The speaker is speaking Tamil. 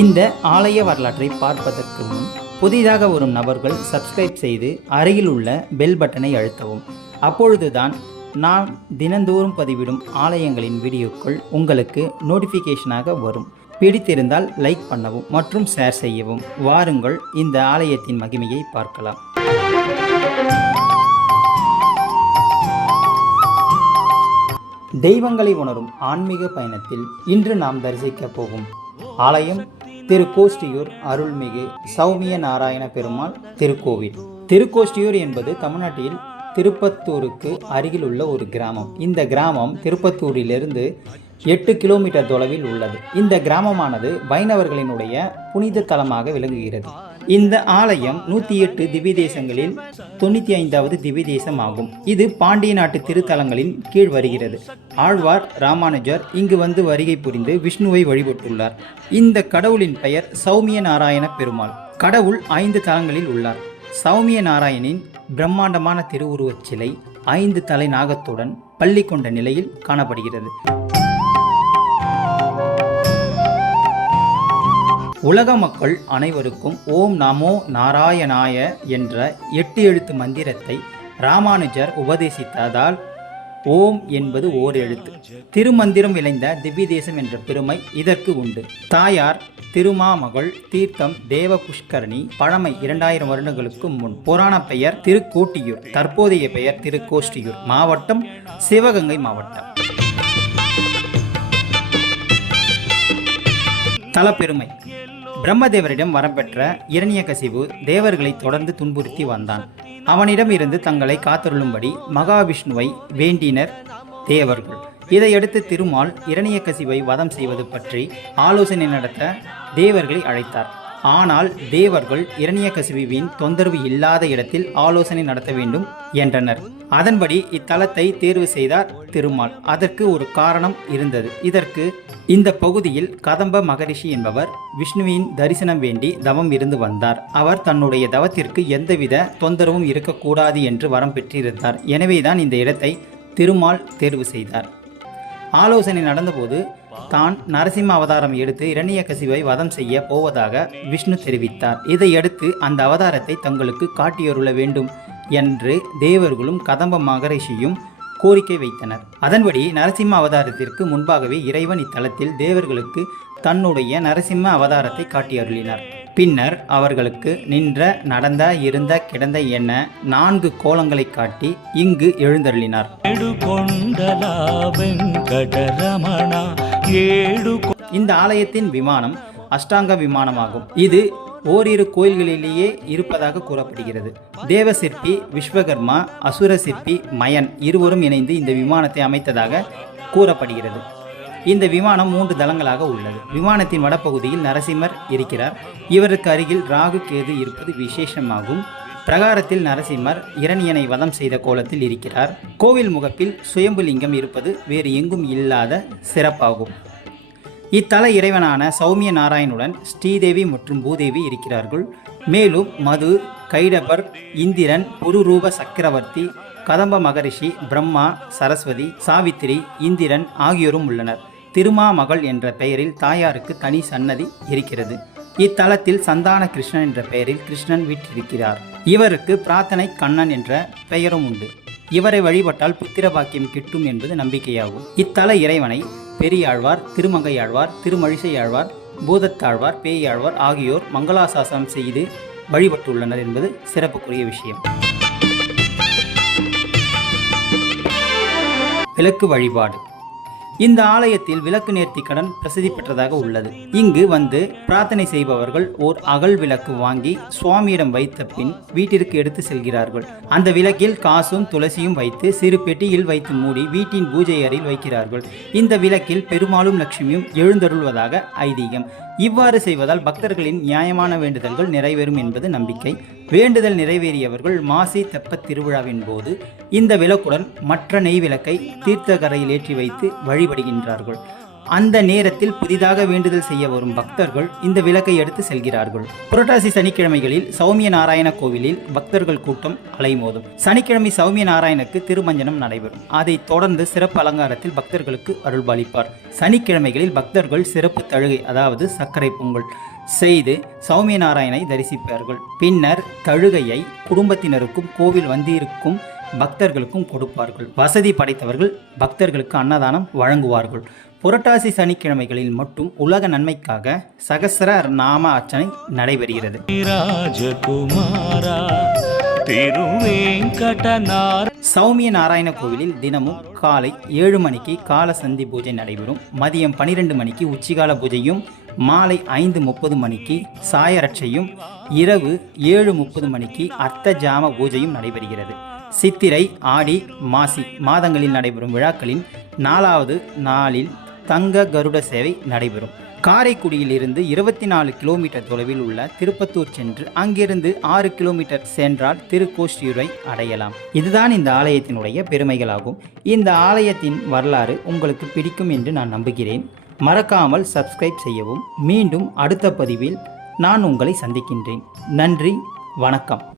இந்த ஆலய வரலாற்றை பார்ப்பதற்கு முன் புதிதாக வரும் நபர்கள் சப்ஸ்கிரைப் செய்து அருகில் உள்ள பெல் பட்டனை அழுத்தவும். அப்பொழுதுதான் நான் தினந்தோறும் பதிவிடும் ஆலயங்களின் வீடியோக்கள் உங்களுக்கு நோட்டிஃபிகேஷனாக வரும். பிடித்திருந்தால் லைக் பண்ணவும் மற்றும் ஷேர் செய்யவும். வாருங்கள் இந்த ஆலயத்தின் மகிமையை பார்க்கலாம். தெய்வங்களை உணரும் ஆன்மீக பயணத்தில் இன்று நாம் தரிசிக்க போகும் ஆலயம் திருக்கோஷ்டியூர் அருள்மிகு சௌமிய நாராயண பெருமாள் திருக்கோவில். திருக்கோஷ்டியூர் என்பது தமிழ்நாட்டில் திருப்பத்தூருக்கு அருகில் உள்ள ஒரு கிராமம். இந்த கிராமம் திருப்பத்தூரிலிருந்து 8 கிலோமீட்டர் தொலைவில் உள்ளது. இந்த கிராமமானது வைணவர்களினுடைய புனித தலமாக விளங்குகிறது. இந்த ஆலயம் 108 திவ்ய தேசங்களில் 95வது திவ்ய தேசம் ஆகும். இது பாண்டிய நாட்டு திருத்தலங்களின் கீழ் வருகிறது. ஆழ்வார் ராமானுஜர் இங்கு வந்து வருகை புரிந்து விஷ்ணுவை வழிபட்டுள்ளார். இந்த கடவுளின் பெயர் சௌமிய நாராயண பெருமாள். கடவுள் 5 தலங்களில் உள்ளார். சௌமிய நாராயணின் பிரம்மாண்டமான திருவுருவச் சிலை 5 தலை நாகத்துடன் பள்ளி கொண்ட நிலையில் காணப்படுகிறது. உலக மக்கள் அனைவருக்கும் ஓம் நமோ நாராயணாய என்ற 8 எழுத்து மந்திரத்தை ராமானுஜர் உபதேசித்ததால் ஓம் என்பது ஓர் எழுத்து. திருமந்திரம் விளைந்த திவ்ய தேசம் என்ற பெருமை இதற்கு உண்டு. தாயார் திருமாமகள் தீர்த்தம் தேவ புஷ்கரணி. பழமை 2000 வருடங்களுக்கு முன். புராண பெயர் திருக்கோட்டியூர். தற்போதைய பெயர் திருக்கோஷ்டியூர். மாவட்டம் சிவகங்கை மாவட்டம். தலப்பெருமை. பிரம்மதேவரிடம் வரப்பெற்ற இரணியகசிபு தேவர்களை தொடர்ந்து துன்புறுத்தி வந்தான். அவனிடம் இருந்து தங்களை காத்தருளும்படி மகாவிஷ்ணுவை வேண்டினர் தேவர்கள். இதையடுத்து திருமால் இரணியகசிபை வதம் செய்வது பற்றி ஆலோசனை நடத்த தேவர்களை அழைத்தார். ஆனால் தேவர்கள் இரணியகசிபுவின் தொந்தரவு இல்லாத இடத்தில் ஆலோசனை நடத்த வேண்டும் என்றனர். அதன்படி இத்தலத்தை தேர்வு செய்தார் திருமால். அதற்கு ஒரு காரணம் இருந்தது. இதற்கு இந்த பகுதியில் கதம்ப மகரிஷி என்பவர் விஷ்ணுவின் தரிசனம் வேண்டி தவம் இருந்து வந்தார். அவர் தன்னுடைய தவத்திற்கு எந்தவித தொந்தரவும் இருக்கக்கூடாது என்று வரம் பெற்றிருந்தார். எனவேதான் இந்த இடத்தை திருமால் தேர்வு செய்தார். ஆலோசனை நடந்தபோது தான் நரசிம்ம அவதாரம் எடுத்து இரணியகசிபை வதம் செய்ய போவதாக விஷ்ணு தெரிவித்தார். இதையடுத்து அந்த அவதாரத்தை தங்களுக்கு காட்டியருள வேண்டும் என்று தேவர்களும் கதம்ப மகரிஷியும் கோரிக்கை வைத்தனர். அதன்படி நரசிம்ம அவதாரத்திற்கு முன்பாகவே இறைவன் இத்தலத்தில் தேவர்களுக்கு தன்னுடைய நரசிம்ம அவதாரத்தை காட்டியருளினார். பின்னர் அவர்களுக்கு நின்ற, நடந்த, இருந்த, கிடந்த என 4 கோலங்களை காட்டி இங்கு எழுந்தருளினார். இந்த ஆலயத்தின் விமானம் அஷ்டாங்க விமானமாகும். இது ஓரிரு கோயில்களிலேயே இருப்பதாக கூறப்படுகிறது. தேவ சிற்பி விஸ்வகர்மா, அசுர சிற்பி மயன் இருவரும் இணைந்து இந்த விமானத்தை அமைத்ததாக கூறப்படுகிறது. இந்த விமானம் 3 தளங்களாக உள்ளது. விமானத்தின் வடப்பகுதியில் நரசிம்மர் இருக்கிறார். இவருக்கு அருகில் ராகு கேது இருப்பது விசேஷமாகும். பிரகாரத்தில் நரசிம்மர் இரணியனை வதம் செய்த கோலத்தில் இருக்கிறார். கோவில் முகப்பில் சுயம்புலிங்கம் இருப்பது வேறு எங்கும் இல்லாத சிறப்பாகும். இத்தல இறைவனான சௌமிய நாராயணுடன் ஸ்ரீதேவி மற்றும் பூதேவி இருக்கிறார்கள். மேலும் மது, கைடபர், இந்திரன், புருரூப சக்கரவர்த்தி, கதம்ப மகரிஷி, பிரம்மா, சரஸ்வதி, சாவித்திரி, இந்திரன் ஆகியோரும் உள்ளனர். திருமாமகள் என்ற பெயரில் தாயாருக்கு தனி சன்னதி இருக்கிறது. இத்தலத்தில் சந்தான கிருஷ்ணன் என்ற பெயரில் கிருஷ்ணன் வீற்றிருக்கிறார். இவருக்கு பிரார்த்தனை கண்ணன் என்ற பெயரும் உண்டு. இவரை வழிபட்டால் புத்திர பாக்கியம் கிட்டும் என்பது நம்பிக்கையாகும். இத்தல இறைவனை பெரியாழ்வார், திருமங்கையாழ்வார், திருமழிசையாழ்வார், பூதத்தாழ்வார், பேயாழ்வார் ஆகியோர் மங்களாசாசனம் செய்து வழிபட்டுள்ளனர் என்பது சிறப்புக்குரிய விஷயம். விளக்கு வழிபாடு. இந்த ஆலயத்தில் விளக்கு நேர்த்தி கடன் பிரசித்தி பெற்றதாக உள்ளது. இங்கு வந்து பிரார்த்தனை செய்பவர்கள் ஓர் அகல் விளக்கு வாங்கி சுவாமியிடம் வைத்த பின் வீட்டிற்கு எடுத்து செல்கிறார்கள். அந்த விளக்கில் காசும் துளசியும் வைத்து சிறு பெட்டியில் வைத்து மூடி வீட்டின் பூஜை அறையில் வைக்கிறார்கள். இந்த விளக்கில் பெருமாளும் லட்சுமியும் எழுந்தருள்வதாக ஐதீகம். இவ்வாறு செய்வதால் பக்தர்களின் நியாயமான வேண்டுதல்கள் நிறைவேறும் என்பது நம்பிக்கை. வேண்டுதல் நிறைவேறியவர்கள் மாசி தெப்பத் திருவிழாவின் போது இந்த விளக்குடன் மற்ற நெய் விளக்கை தீர்த்தக்கரையில் ஏற்றி வைத்து வழிபடுகின்றார்கள். அந்த நேரத்தில் புதிதாக வேண்டுதல் செய்ய வரும் பக்தர்கள் இந்த விளக்கை எடுத்து செல்கிறார்கள். புரட்டாசி சனிக்கிழமைகளில் சௌமிய நாராயண கோவிலில் பக்தர்கள் கூட்டம் அலைமோதும். சனிக்கிழமை சௌமிய நாராயணனுக்கு திருமஞ்சனம் நடைபெறும். அதைத் தொடர்ந்து சிறப்பு அலங்காரத்தில் பக்தர்களுக்கு அருள்பாலிப்பார். சனிக்கிழமைகளில் பக்தர்கள் சிறப்பு தழுகை, அதாவது சர்க்கரை பொங்கல் செய்து சௌமிய நாராயணனை தரிசிப்பார்கள். பின்னர் தழுகையை குடும்பத்தினருக்கும் கோவில் வந்திருக்கும் பக்தர்களுக்கும் கொடுப்பார்கள். வசதி படைத்தவர்கள் பக்தர்களுக்கு அன்னதானம் வழங்குவார்கள். புரட்டாசி சனிக்கிழமைகளில் மட்டும் உலக நன்மைக்காக சகஸ்ர நாம அர்ச்சனை நடைபெறுகிறது. சௌமிய நாராயண கோவிலில் தினமும் காலை 7 மணிக்கு கால சந்தி பூஜை நடைபெறும். மதியம் 12 மணிக்கு உச்சிகால பூஜையும், மாலை 5:30 மணிக்கு சாயரட்சையும், இரவு 7:30 மணிக்கு அர்த்த ஜாம பூஜையும் நடைபெறுகிறது. சித்திரை, ஆடி, மாசி மாதங்களில் நடைபெறும் விழாக்களின் 4வது நாளில் தங்க கருட சேவை நடைபெறும். காரைக்குடியில் இருந்து 24 கிலோமீட்டர் தொலைவில் உள்ள திருப்பத்தூர் சென்று அங்கிருந்து 6 கிலோமீட்டர் சென்றால் திருக்கோஷ்டியூரை அடையலாம். இதுதான் இந்த ஆலயத்தினுடைய பெருமைகளாகும். இந்த ஆலயத்தின் வரலாறு உங்களுக்கு பிடிக்கும் என்று நான் நம்புகிறேன். மறக்காமல் சப்ஸ்கிரைப் செய்யவும். மீண்டும் அடுத்த பதிவில் நான் உங்களை சந்திக்கின்றேன். நன்றி, வணக்கம்.